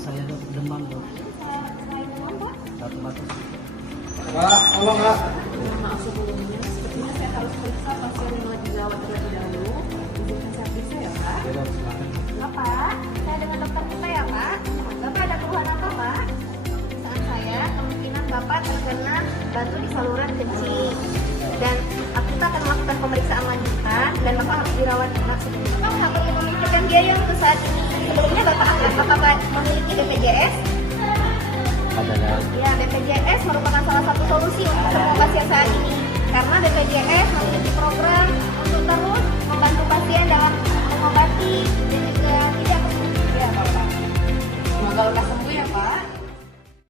Saya demam, Dok. Pak, tolong Pak. Maaf sebelumnya, sepertinya saya harus periksa pasien yang lagi dirawat terlebih dahulu. Izinkan saya periksa ya, Pak. Ya, Dok, silakan. Pak, saya dengan dokter kita ya Pak. Bapak ada keluhan apa Pak? Saat saya, kemungkinan Bapak terkena batu di saluran kencing. Dan kita akan melakukan pemeriksaan lanjutan dan Bapak harus dirawat langsung. Bapak nggak perlu memikirkan biaya untuk saat ini. Sebelumnya Bapak memiliki BPJS. Adalah Ya, BPJS merupakan salah satu solusi untuk semua pasien saat ini. Karena BPJS memiliki program untuk terus membantu pasien dalam mengobati dan juga tidak ya Bapak. Semoga lekas sembuh ya, Pak.